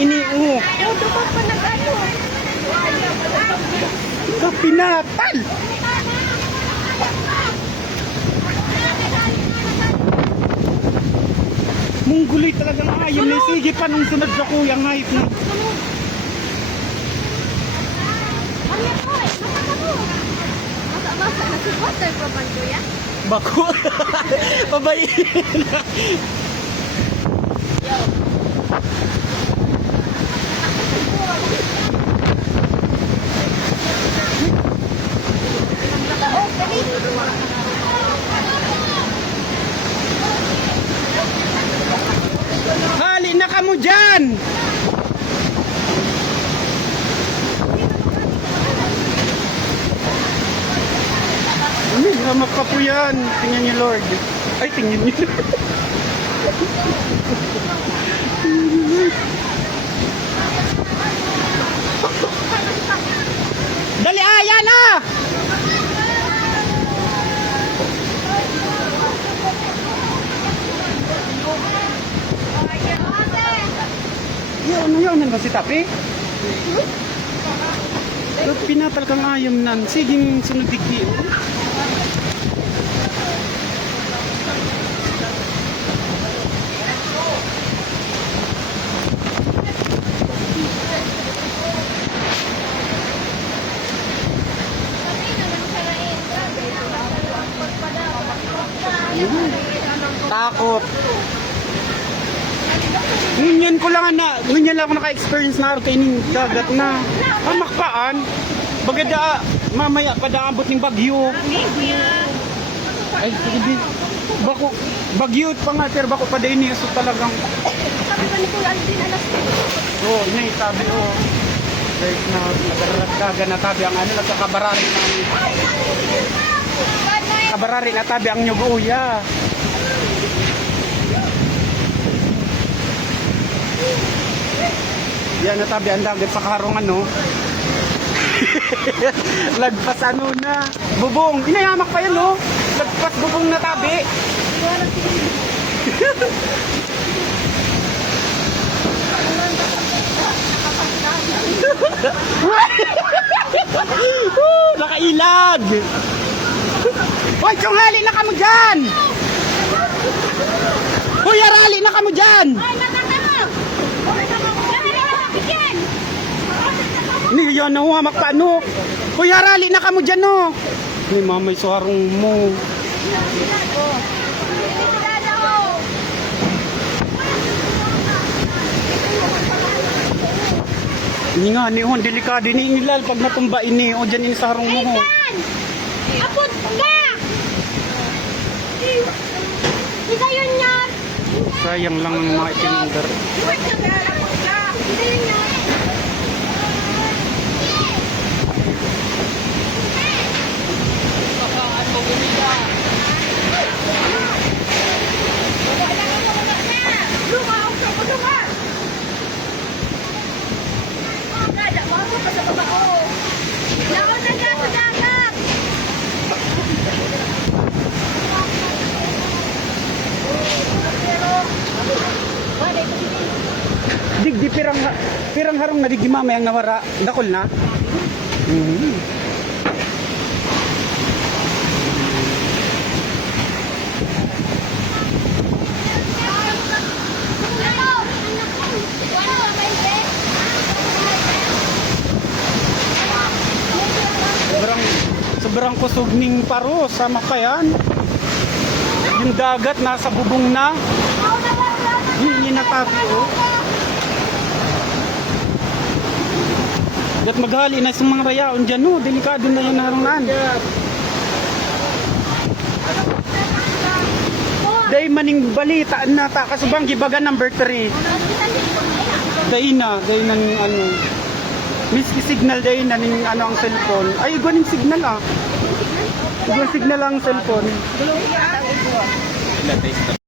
ini oh. Dumag pa nag-ano. Kapinapal. Mungguloy talaga ng ayun. May sige pa nung sunod sa kuyang hayop na. Ano po eh? Mata mo. Masa-masa na si Water pa man ko yan? Bako. Pabayin. Oh, dali. Hali na ka mo dyan. Hamak ka po yan. Tingnan niyo, Lord. Ay, tingnan niyo. Dali, ayan na! Ano yun? Ano ba si Tapi? Pinapal kang ayam nan. Siging sunod bigli. Takot. Ngunyan ko lang na, ngunyan lang ako naka-experience na araw kainin dagat na. Pamakpaan. Bagada, mamaya padaambot ng bagyo. Ay, sige. Bako, bagyo pa nga, pero bako pa din niya. So talagang... Oo, inay, sabi, oo. Right na, nagkarakaga na tabi ang ano, nagkakabarari na. Kabarari na tabi ang nyuguya. Yan na tabi ang dagat sa karungan, no? Lagpas ano na. Bubong. Inayamak pa yan, no? Lagpas bubong na tabi. Nakailag. Hoy, tsunghali na kamo dyan. Hoy, arali na kamo dyan. Hindi yan na hamak pa ano. Hoy, harali na kamo dyan, no. Ay, mamay suharong mo. Ini nga, ni hon, delikado ni nilal pag natumba ini. O dyan ini sa harong mo. Apod ka! Isa yun yan! Sayang lang ang mga itinundar. Digdi pirang harong na digdi mamaya ang nawara. Dakol na. Sobrang kusog ning paro sama pa yan. Yung dagat nasa bubong na. Hindi natapos. Oh. Dat maghali na sa mga rayaon dyan, no? Delikado na yung naroon. Day maning balita na ta kasubang gibaga number 3. Day na ning ano. Miski signal day na ning ano ang cellphone. Ay ganing signal ah. Signal ang cellphone.